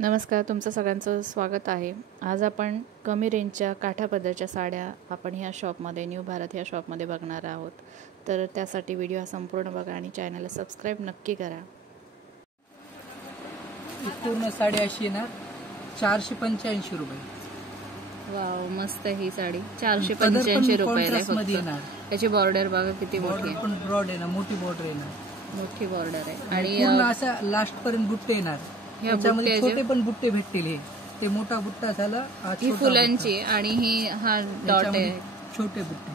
नमस्कार, तुमचं सगळ्यांचं स्वागत आहे। आज आपण कमी रेंजच्या काठापदराच्या साड्या आपण ह्या शॉपमध्ये न्यू भारत ह्या शॉपमध्ये बघणार आहोत। तर त्यासाठी व्हिडिओ हा संपूर्ण बघा आणि चॅनलला सबस्क्राईब नक्की करा। पूर्ण साडी अशी ना 485 रुपये। वाव, मस्त ही साडी 485 रुपयाला येणार। त्याची बॉर्डर बघा किती मोठी आहे, पण ब्रॉड आहे ना, मोठी बॉर्डर आहे ना, मोठी बॉर्डर आहे आणि पूर्ण असा लास्ट पर्यंत बुट्टे येणार। याच्यामध्ये छोटे पण बुट्टे भेटतील। हे ते मोठा बुट्टा झाला, ही फुलांची आणि ही हा डॉट आहे, छोटे बुट्टे,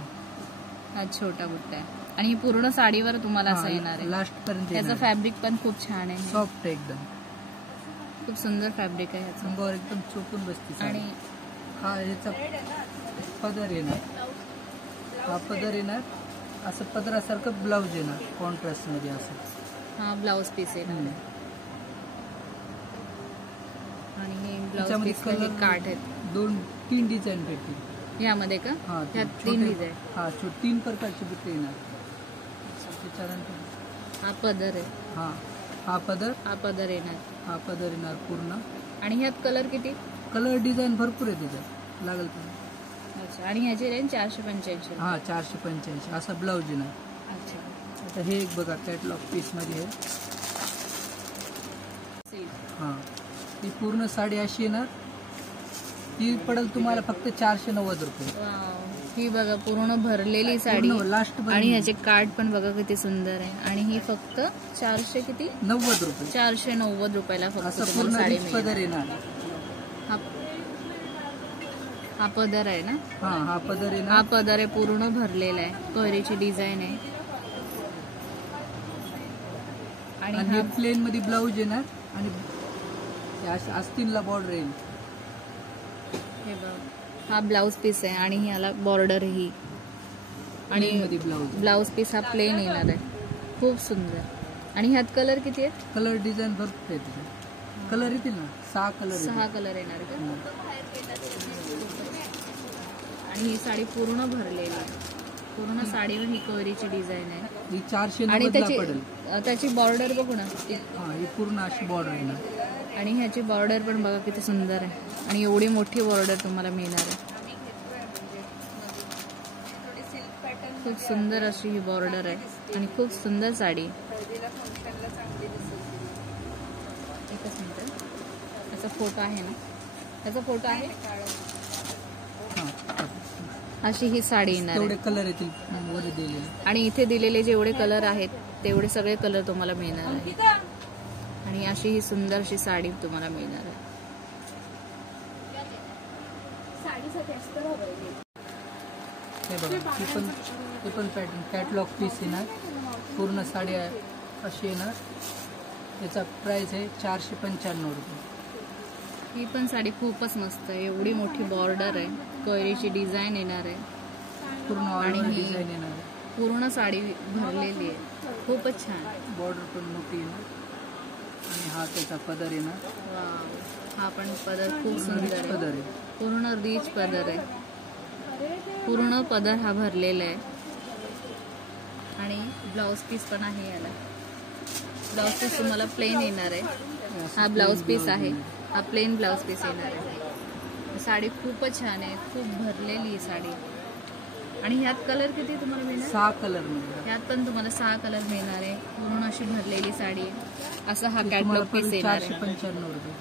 हा छोटा बुट्टा आहे आणि ही पूर्ण साडीवर तुम्हाला असं येणार आहे लास्ट पर्यंत। त्याचं फॅब्रिक पण खूप छान आहे, सॉफ्ट आहे एकदम, खूप सुंदर फॅब्रिक आहे ह्याचं, अंगावर एकदम चोपून बसते। आणि हा ह्याचा पदर येणार, हा पदर येणार, असं पदरासारखं ब्लाउज येणार कॉन्ट्रास्ट मध्ये असं। हा ब्लाउज पीस येणार आणि हे ब्लाउज पीस मध्ये काठ आहेत, 2-3 डिझाईन भेटतील यामध्ये का? हा, त्यात 3 डिझाईन, हा 3 प्रकारचे बुट्टे येणार। हा पदर आहे, हा पदर येणार, हा पदर येणार पूर्ण। आणि ह्यात कलर किती? कलर डिझाईन भरपूर आहे त्याच्यात, लागेल तर। अच्छा, आणि ह्याची रेंज 485। हा 485 असा ब्लाउज येणार। अच्छा, आता हे एक बघा कॅटलॉग पीस मध्ये आहे। हा, ही पूर्ण साडी अशी येणार, ती पडेल तुम्हाला फक्त 490 रुपये। ही बघा पूर्ण भरलेली साडी लास्ट, आणि ह्याचे कार्ड पण बघा किती सुंदर आहे आणि ही फक्त 490 रुपये, 490 रुपयाला फक्त पूर्ण साडी पदर येणार। हा पदर आहे ना? हा पदर येणार, हा पदर आहे, पूर्ण भरलेला आहे, कोयरीची डिझाईन आहे आणि प्लेन मध्ये ब्लाउज येणार आणि आस्तीनला बॉर्डर येईल। हे बघ, हा ब्लाउज पीस आहे आणि ह्याला बॉर्डर ही, आणि ब्लाउज पीस हा प्लेन येणार आहे, खूप सुंदर। आणि ह्यात कलर किती आहेत? कलर डिझाईन भरपूर आहे, कलर येतील ना 6 कलर येणार का? आणि ही साडी पूर्ण भरलेली आहे, पूर्ण साडीवर ही कोयरीची डिझाईन आहे, ही 490 ला पडेल। त्याची बॉर्डर बघू ना, ही पूर्ण अशी बॉर्डर येणार आणि ह्याची बॉर्डर पण बघा किती सुंदर आहे आणि एवढी मोठी बॉर्डर तुम्हाला मिळणार आहे, खूप सुंदर अशी ही बॉर्डर आहे आणि खूप सुंदर साडी। एकच मिनिट, त्याचा फोटो आहे ना, त्याचा फोटो आहे, अशी ही साडी येणार आहे। कलर येतील आणि इथे दिलेले जेवढे कलर आहेत तेवढे सगळे कलर तुम्हाला मिळणार आहे आणि अशी ही सुंदर अशी साडी तुम्हाला मिळणार आहे। हे बघा, हे पण पॅटर्न कॅटलॉग पीस येणार, पूर्ण साडी अशी येणार। याचा प्राइस आहे 495 रुपये। ही पण साडी खूपच मस्त आहे, एवढी मोठी बॉर्डर आहे, कोयरीची डिझाईन येणार आहे, पूर्ण आणि डिझाईन येणार आहे, पूर्ण साडी भरलेली आहे, खूपच छान। बॉर्डर पण मोठी येणार आणि हा त्याचा पदर येणार। हा पण पदर खूप सुंदर आहे, पदर आहे, पूर्ण रिच पदर आहे, पूर्ण पदर हा भरलेला आहे आणि ब्लाउज पीस पण आहे याला। ब्लाउज पीस तुम्हाला प्लेन येणार आहे, हा ब्लाउज पीस आहे, हा प्लेन ब्लाउज पीस येणार आहे। साडी खूपच छान आहे, खूप भरलेली साडी। आणि ह्यात कलर किती तुम्हाला मिळणार? 6 कलर मिळणार, ह्यात पण तुम्हाला 6 कलर मिळणार आहे, पूर्ण अशी भरलेली साडी। असा हा कॅटलॉग पीस येणार आहे 495 रुपये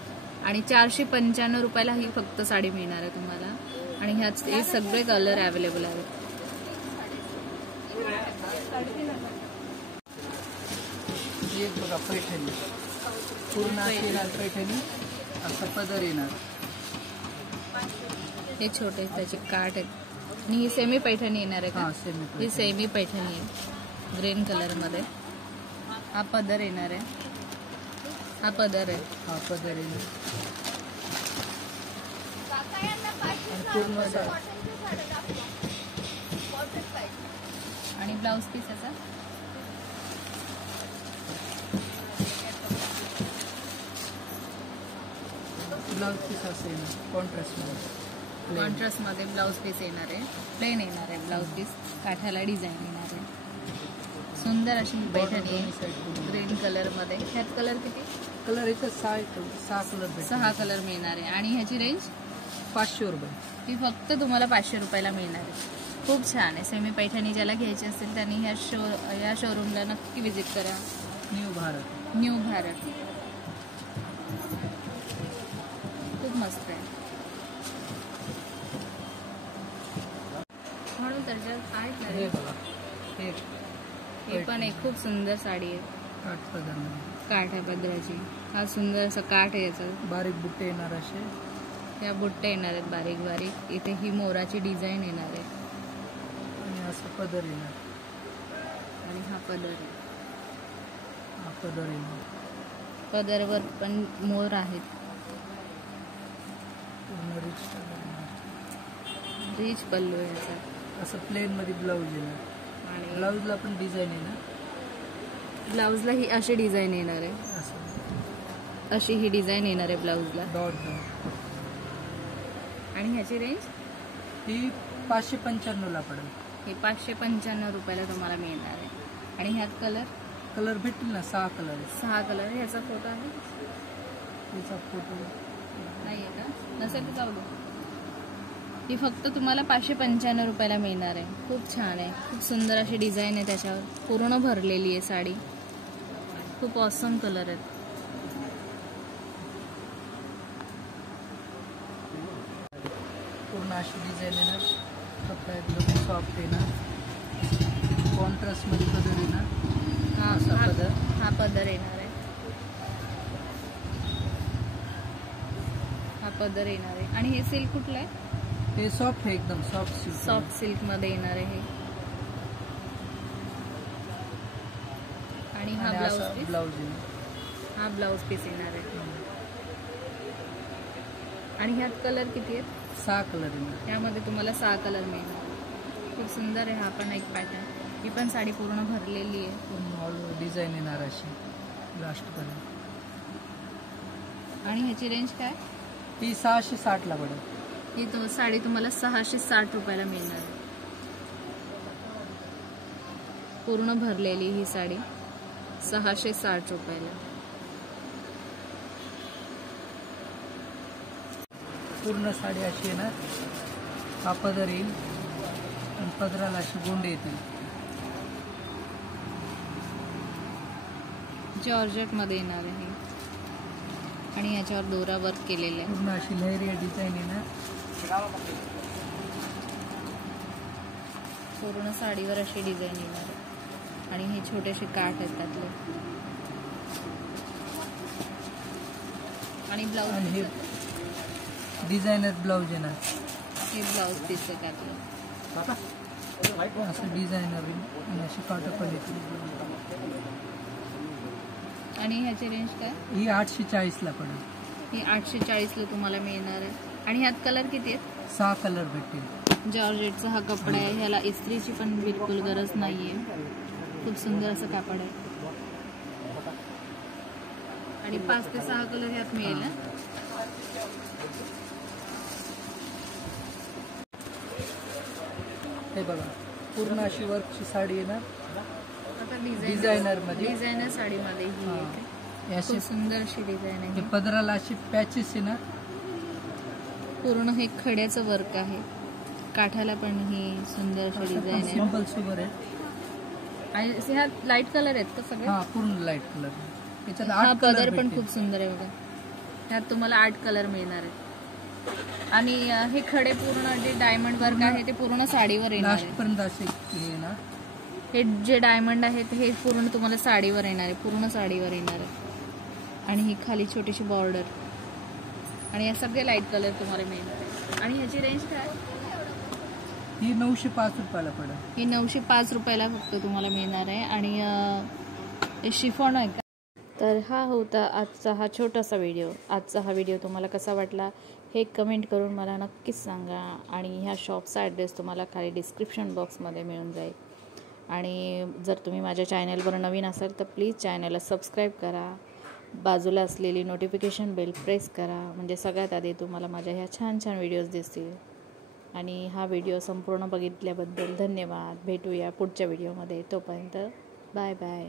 आणि 495 रुपयाला ही फक्त साडी मिळणार आहे तुम्हाला आणि ह्यात हे सगळे कलर अवेलेबल आहेत। एक बघा पैठणी, पूर्ण अशी येणार पैठणी, असं पदर येणार, हे छोटे त्याचे काठ आहेत आणि ही सेमी पैठणी येणार आहे का? ही सेमी पैठणी आहे, ग्रीन कलर मध्ये। हा पदर येणार आहे, हा पदर आहे, हा पदर येणार पूर्ण आणि ब्लाउज पीस याचा ब्लाउज पीस असं येणार कॉन्ट्रास्ट मध्ये ब्लाउज पीस येणार आहे, प्लेन येणार आहे ब्लाउज पीस, काठाला डिझाईन येणार आहे, सुंदर अशी पैठणी ग्रीन कलर मध्ये। ह्यात कलर किती? कलर याच्यात 6 कलर भेटतील. 6 कलर मिळणार आहे. आणि ह्याची रेंज 500 रुपये. ती फक्त तुम्हाला 500 रुपयाला मिळणार आहे. खूप छान आहे. सेमी पैठणी ज्याला घ्यायची असेल त्यांनी ह्या शोरूमला नक्की विजिट करा. न्यू भारत. न्यू भारत खूप मस्त आहे. म्हणून त्याच्यात आहेत हे ना. बघा, हे पण एक खूप सुंदर साडी आहे. काठ आहे पदराची. हा सुंदर असा काठ आहे याचा. बारीक बुट्टे येणार असे. या बुट्टे येणार आहेत बारीक बारीक. इथे ही मोराची डिझाईन येणार आहे आणि असं पदर येणार. आणि हा पदर आहे. हा पदर येणार. पदरवर पण मोर आहेत. पूर्ण रिच कलर येणार. रिच पल्लू आहे याचा. असं प्लेन मध्ये ब्लाऊज येणार. आणि ब्लाऊजला पण डिझाईन येणार. ब्लाऊजला ही अशी डिझाईन येणार आहे. असं अशी ही डिझाईन येणार आहे ब्लाऊजला. Dot dot. आणि ह्याची रेंज ही 595 ला पडेल. हे 595 रुपयाला तुम्हाला मिळणार आहे. आणि ह्यात कलर भेटतील ना. 6 कलर आहे. 6 कलर. ह्याचा फोटो आहे. त्याचा फोटो नाही आहे का? नसेल तर जाऊ दे. ही फक्त तुम्हाला 595 रुपयाला मिळणार आहे. खूप छान आहे. खूप सुंदर अशी डिझाईन आहे त्याच्यावर. पूर्ण भरलेली आहे साडी. खूप ऑसम कलर आहेत. पूर्ण अशी डिझाईन येणार. कपडा एकदम सॉफ्ट येणार. कॉन्ट्रास्ट मध्ये पदर येणार. हा पदर येणार आहे. हा पदर येणार आहे. आणि हे सिल्क कुठलं आहे? हे सॉफ्ट आहे. एकदम सॉफ्ट सिल्क. सॉफ्ट सिल्क मध्ये येणार आहे. आणि हा ब्लाऊज येणार. हा ब्लाऊज पीस येणार आहे. आणि ह्यात कलर किती आहेत? 6 कलर येणार. यामध्ये तुम्हाला 6 कलर मिळणार. खूप सुंदर आहे हा पण एक पॅटर्न. ही पण साडी पूर्ण भरलेली आहे. पूर्ण ऑल डिझाईन येणार अशी लास्ट पर्यंत. आणि ह्याची रेंज काय? ती 660 ला पडेल. ही साडी तुम्हाला 660 रुपयाला मिळणार आहे. पूर्ण भरलेली ही साडी 660 रुपयाला. पूर्ण साडी अशी येणार. हा पदर येईल आणि पदराला अशी गोंडे येतील. जॉर्जेट मध्ये येणार आहे. आणि याच्यावर दोरा वर्क केलेला आहे. पूर्ण अशी लहरी डिझाईन येणार. पूर्ण साडीवर अशी डिझाईन येणार आहे. आणि हे छोटेसे काठ आहेत त्यातले. आणि आणि ब्लाऊज हे डिझायनर ब्लाऊज येणार. हे ब्लाऊज पीस आहे त्यातलं. असं डिझायनर आणि अशी काटोपण येतील. आणि ह्याची रेंज काय? ही 840 ला पडेल. ही 840 ला तुम्हाला मिळणार आहे. आणि ह्यात कलर किती आहेत? 6 कलर भेटतील. जॉर्जेटचा हा कपडा आहे. ह्याला इस्त्रीची पण बिलकुल गरज नाहीये. खूप सुंदर असं कापड आहे. आणि 5 ते 6 कलर ह्यात मिळेल. हे बघा पूर्ण अशी वर्कची साडी येणार. आता डिझायनर मध्ये. डिझायनर साडीमध्ये ही एक खूप सुंदर अशी डिझाईन आहे. हे पदराला अशी पॅचेस येणार. पूर्ण हे खड्याचं वर्क आहे. काठाला पण ही सुंदर अशी डिझाईन आहे. सिंपल सुबर आहे. आणि ह्यात लाईट कलर आहेत का सगळे? हा पूर्ण लाईट कलर. याच्यात हा 8 पदर कलर पण खूप सुंदर आहे बघा. ह्यात तुम्हाला 8 कलर मिळणार आहेत. आणि हे खडे पूर्ण जे डायमंड वर्क आहे ते पूर्ण साडीवर येणार आहे. लास्ट पर्यंत असे येणार. हे जे डायमंड आहेत हे पूर्ण तुम्हाला साडीवर येणार आहे. पूर्ण साडीवर येणार आहे. आणि ही खाली छोटीशी बॉर्डर. आणि या सगळे लाईट कलर तुम्हाला मिळणार आहे. आणि ह्याची रेंज काय? ही 905 रुपयाला पडेल. ही 905 रुपयाला फक्त तुम्हाला मिळणार आहे. आणि हे शिफॉन आहे का? तर हा होता आजचा हा छोटासा व्हिडिओ. आजचा हा व्हिडिओ तुम्हाला कसा वाटला हे कमेंट करून मला नक्कीच सांगा. आणि ह्या शॉपचा ॲड्रेस तुम्हाला खाली डिस्क्रिप्शन बॉक्समध्ये मिळून जाईल. आणि जर तुम्ही माझ्या चॅनलवर नवीन असाल तर प्लीज चॅनलला सबस्क्राईब करा. बाजूला असलेली नोटिफिकेशन बेल प्रेस करा. म्हणजे सगळ्यात आधी तुम्हाला माझ्या ह्या छान छान व्हिडिओज दिसतील. आणि हा व्हिडिओ संपूर्ण बघितल्याबद्दल धन्यवाद. भेटूया पुढच्या व्हिडिओमध्ये. तोपर्यंत बाय बाय.